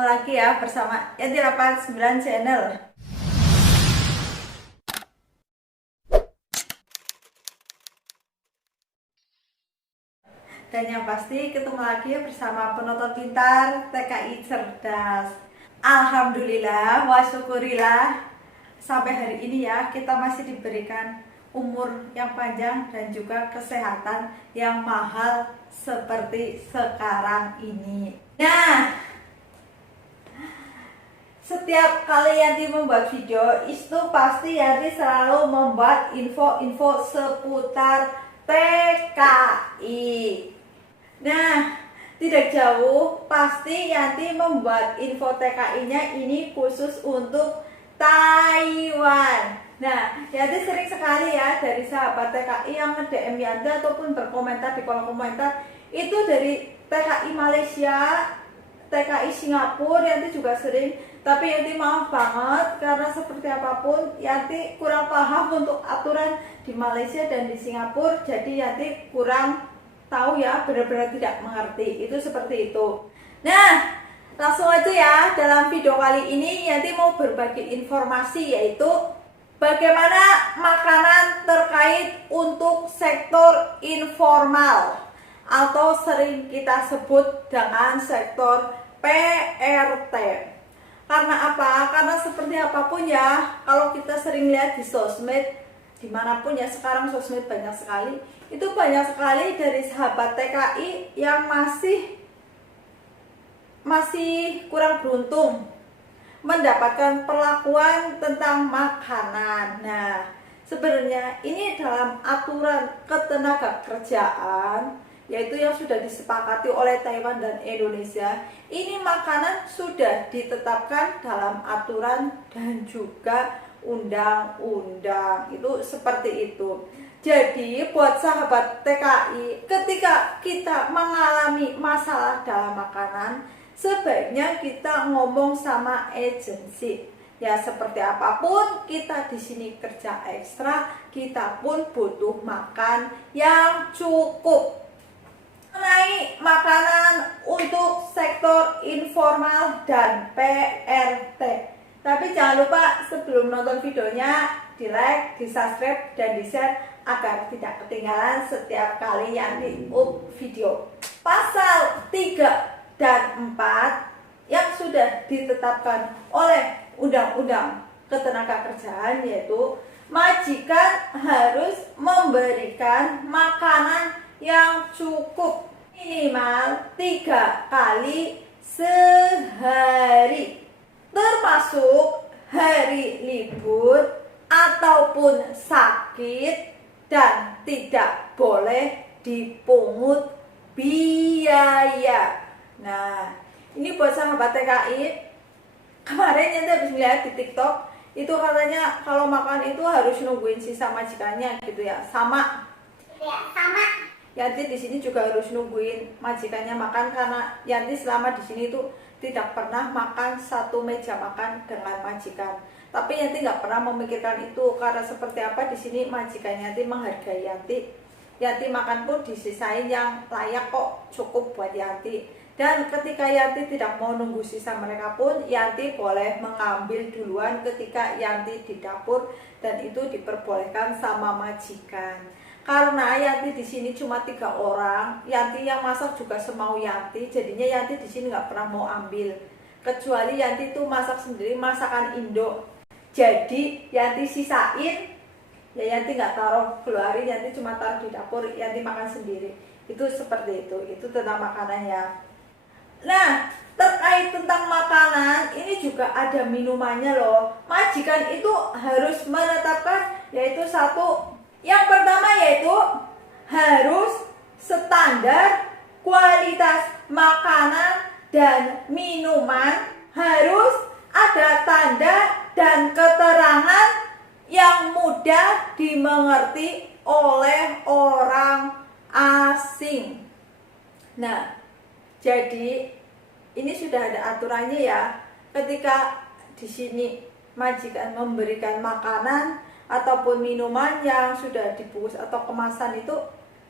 ketemu lagi ya bersama Yanti 89 Channel. Dan yang pasti ketemu lagi bersama penonton pintar TKI Cerdas. Alhamdulillah, wa syukurillah, sampai hari ini ya kita masih diberikan umur yang panjang dan juga kesehatan yang mahal seperti sekarang ini. Nah, setiap kali Yanti membuat video itu pasti Yanti selalu membuat info-info seputar TKI. Nah, tidak jauh pasti Yanti membuat info TKI-nya ini khusus untuk Taiwan. Nah, Yanti sering sekali ya dari sahabat TKI yang nge-DM Yanti ataupun berkomentar di kolom komentar itu dari TKI Malaysia, TKI Singapura. Yanti juga sering, tapi Yanti maaf banget karena seperti apapun Yanti kurang paham untuk aturan di Malaysia dan di Singapura, jadi Yanti kurang tahu ya, benar-benar tidak mengerti. Itu seperti itu. Nah, langsung aja ya, dalam video kali ini Yanti mau berbagi informasi, yaitu bagaimana makanan terkait untuk sektor informal atau sering kita sebut dengan sektor PRT. Karena apa? Karena seperti apapun ya, kalau kita sering lihat di sosmed, dimanapun ya sekarang sosmed banyak sekali, itu banyak sekali dari sahabat TKI yang masih kurang beruntung mendapatkan perlakuan tentang makanan. Nah, sebenarnya ini dalam aturan ketenaga kerjaan, yaitu yang sudah disepakati oleh Taiwan dan Indonesia. Ini makanan sudah ditetapkan dalam aturan dan juga undang-undang, itu seperti itu. Jadi buat sahabat TKI, ketika kita mengalami masalah dalam makanan, sebaiknya kita ngomong sama agensi. Ya seperti apapun, kita di sini kerja ekstra, kita pun butuh makan yang cukup. Mengenai makanan untuk sektor informal dan PRT. Tapi jangan lupa sebelum nonton videonya, di like, di subscribe, dan di share agar tidak ketinggalan setiap kali yang di-up video. Pasal 3 dan 4 yang sudah ditetapkan oleh Undang-Undang Ketenagakerjaan, yaitu majikan harus memberikan makanan yang cukup minimal 3 kali sehari, termasuk hari libur ataupun sakit, dan tidak boleh dipungut biaya. Nah, ini buat sahabat TKI, kemarin Yanti habis melihat di TikTok, itu katanya kalau makan itu harus nungguin sisa majikannya gitu ya. Sama. Yanti di sini juga harus nungguin majikannya makan, karena Yanti selama di sini itu tidak pernah makan satu meja makan dengan majikan. Tapi Yanti nggak pernah memikirkan itu, karena seperti apa di sini majikan Yanti menghargai Yanti. Yanti makan pun disisain yang layak kok, cukup buat Yanti. Dan ketika Yanti tidak mau nunggu sisa mereka pun, Yanti boleh mengambil duluan ketika Yanti di dapur, dan itu diperbolehkan sama majikan. Karena Yanti di sini cuma 3 orang, Yanti yang masak juga semau Yanti, jadinya Yanti di sini nggak pernah mau ambil. Kecuali Yanti tuh masak sendiri, masakan Indo. Jadi Yanti sisain, ya Yanti nggak taruh keluarin, Yanti cuma taruh di dapur, Yanti makan sendiri. Itu seperti itu tentang makanan ya. Nah, terkait tentang makanan, ini juga ada minumannya loh. Majikan itu harus menetapkan, yaitu satu, yang pertama yaitu harus standar kualitas makanan dan minuman, harus ada tanda dan keterangan yang mudah dimengerti oleh orang asing. Nah, jadi ini sudah ada aturannya ya. Ketika di sini majikan memberikan makanan ataupun minuman yang sudah dibungkus atau kemasan itu,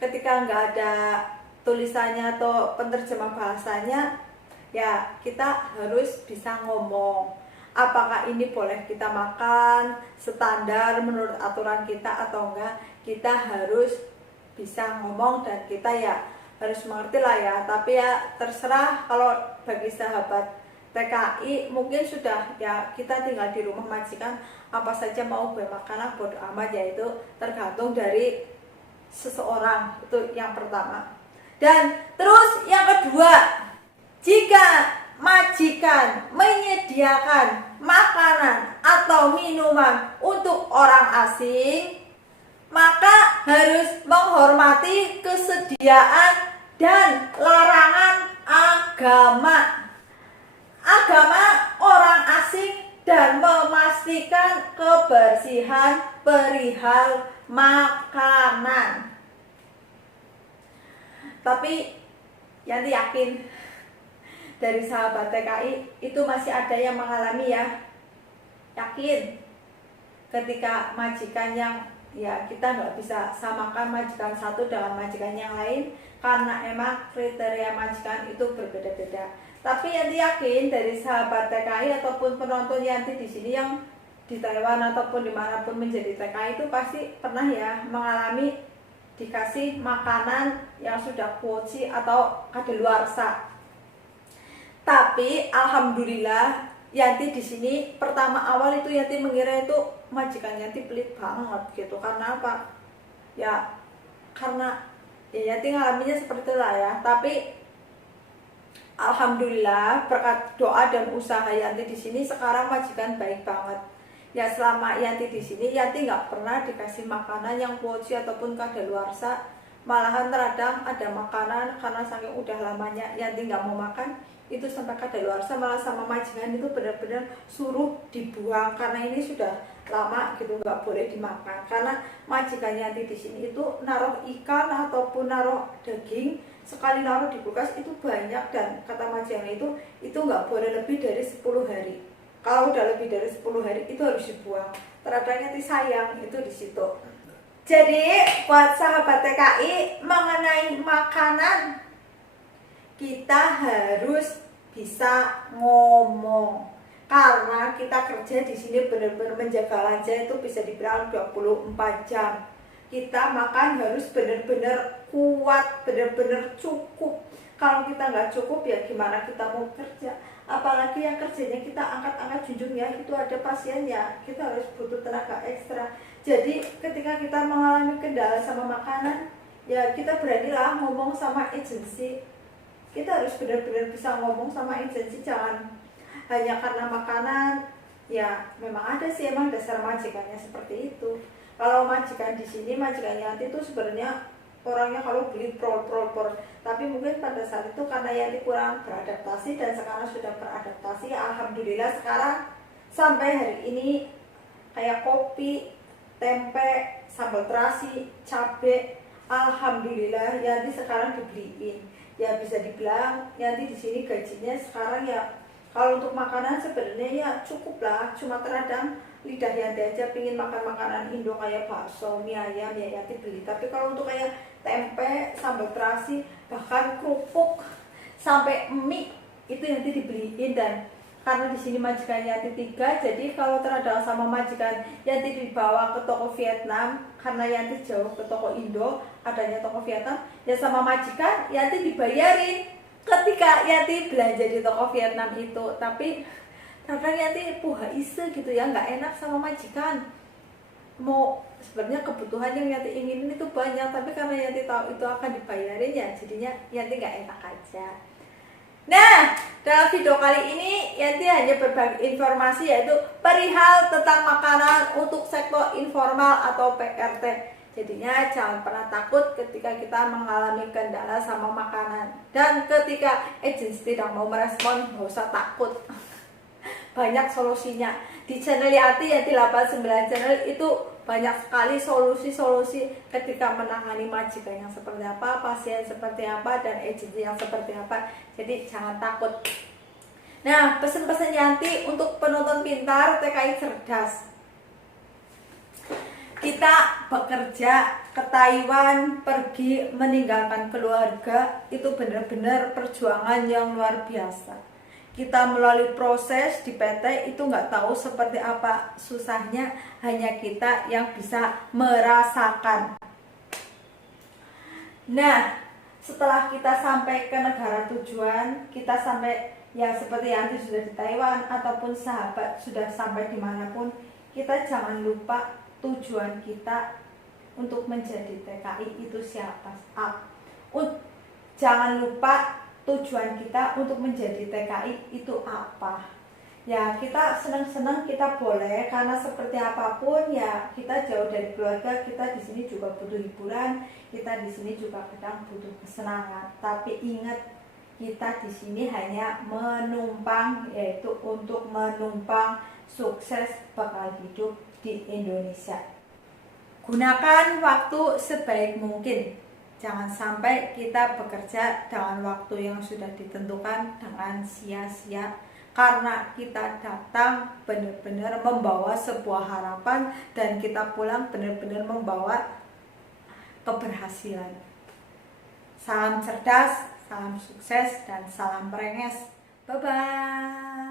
ketika nggak ada tulisannya atau penerjemah bahasanya, ya kita harus bisa ngomong apakah ini boleh kita makan standar menurut aturan kita atau enggak. Kita harus bisa ngomong dan kita ya harus mengerti lah ya. Tapi ya terserah, kalau bagi sahabat TKI mungkin sudah ya kita tinggal di rumah majikan apa saja mau gue makan bodo amat, yaitu tergantung dari seseorang. Itu yang pertama. Dan terus yang kedua, jika majikan menyediakan makanan atau minuman untuk orang asing, maka harus menghormati kesediaan dan larangan agama orang asing dan memastikan kebersihan perihal makanan. Tapi Yanti yakin dari sahabat TKI itu masih ada yang mengalami ya. Yakin ketika majikan yang ya kita nggak bisa samakan majikan satu dengan majikan yang lain karena emang kriteria majikan itu berbeda-beda. Tapi Yanti yakin dari sahabat TKI ataupun penonton Yanti di sini yang di Taiwan ataupun dimanapun menjadi TKI itu pasti pernah ya mengalami dikasih makanan yang sudah kuoci atau kadaluarsa. Tapi alhamdulillah Yanti di sini pertama awal itu Yanti mengira itu majikan Yanti pelit banget gitu. Karena apa? Ya karena ya Yanti ngalaminya seperti itulah ya. Tapi alhamdulillah berkat doa dan usaha Yanti di sini sekarang majikan baik banget. Ya selama Yanti di sini Yanti nggak pernah dikasih makanan yang kuoci ataupun kadaluarsa. Malahan terkadang ada makanan karena saking udah lamanya Yanti nggak mau makan, itu sampai kadaluarsa malah sama majikan itu benar-benar suruh dibuang karena ini sudah lama gitu nggak boleh dimakan. Karena majikan Yanti di sini itu naruh ikan ataupun naruh daging, sekali naruh di kulkas itu banyak, dan kata majikan itu nggak boleh lebih dari 10 hari. Kalau udah lebih dari 10 hari itu harus dibuang. Terkadang Yanti sayang itu di situ. Jadi buat sahabat TKI mengenai makanan, kita harus bisa ngomong. Karena kita kerja di sini benar-benar menjaga raja itu bisa dibilang 24 jam. Kita makan harus benar-benar kuat, benar-benar cukup. Kalau kita nggak cukup ya gimana kita mau kerja? Apalagi yang kerjanya kita angkat-angkat junjung ya, itu ada pasien ya, kita harus butuh tenaga ekstra. Jadi ketika kita mengalami kendala sama makanan, ya kita beranilah ngomong sama agensi. Kita harus benar-benar bisa ngomong sama agensi, jangan hanya karena makanan. Ya memang ada sih emang dasar majikannya seperti itu. Kalau majikan di sini, majikan Yanti itu sebenarnya orangnya kalau beli prol, tapi mungkin pada saat itu karena Yanti kurang beradaptasi dan sekarang sudah beradaptasi. Alhamdulillah sekarang sampai hari ini kayak kopi, tempe, sambal terasi, cabe, alhamdulillah Yanti sekarang dibeliin. Ya bisa dibilang Yanti di sini gajinya sekarang ya kalau untuk makanan sebenarnya ya cukup lah, cuma terkadang lidah Yanti aja pingin makan makanan Indo kayak bakso, mie ayam ya Yanti beli. Tapi kalau untuk kayak tempe, sambal terasi, bahkan kerupuk sampai mie itu Yanti dibeliin. Dan karena di sini majikan Yanti 3, jadi kalau terkadang sama majikan Yanti dibawa ke toko Vietnam karena Yanti jauh ke toko Indo, adanya toko Vietnam, ya sama majikan Yanti dibayarin ketika Yanti belanja di toko Vietnam itu. Tapi kadang Yanti puha ise gitu ya, nggak enak sama majikan. Mau sebenarnya kebutuhan yang Yanti inginin itu banyak, tapi karena Yanti tahu itu akan dibayarin ya jadinya Yanti nggak enak aja. Nah, dalam video kali ini Yanti hanya berbagi informasi yaitu perihal tentang makanan untuk sektor informal atau PRT. Jadinya jangan pernah takut ketika kita mengalami kendala sama makanan. Dan ketika agensi tidak mau merespon, nggak usah takut. Banyak solusinya. Di channel Yanti 89 channel itu banyak sekali solusi-solusi ketika menangani majikan yang seperti apa, pasien seperti apa, dan agensi yang seperti apa. Jadi jangan takut. Nah, pesan-pesan Yanti untuk penonton pintar TKI cerdas. kita bekerja ke Taiwan, pergi meninggalkan keluarga, itu benar-benar perjuangan yang luar biasa. Kita melalui proses di PT itu nggak tahu seperti apa susahnya, hanya kita yang bisa merasakan. Nah, setelah kita sampai ke negara tujuan, kita sampai ya seperti Yanti sudah di Taiwan ataupun sahabat sudah sampai dimanapun, kita jangan lupa tujuan kita untuk menjadi TKI itu siapa. Jangan lupa tujuan kita untuk menjadi TKI itu apa. Ya, kita senang-senang kita boleh, karena seperti apapun ya kita jauh dari keluarga, kita di sini juga butuh hiburan, kita di sini juga kadang butuh kesenangan. Tapi ingat, kita di sini hanya menumpang, yaitu untuk menumpang sukses bakal hidup di Indonesia. Gunakan waktu sebaik mungkin. Jangan sampai kita bekerja dengan waktu yang sudah ditentukan dengan sia-sia, karena kita datang benar-benar membawa sebuah harapan dan kita pulang benar-benar membawa keberhasilan. Salam cerdas, salam sukses, dan salam prenges. Bye-bye.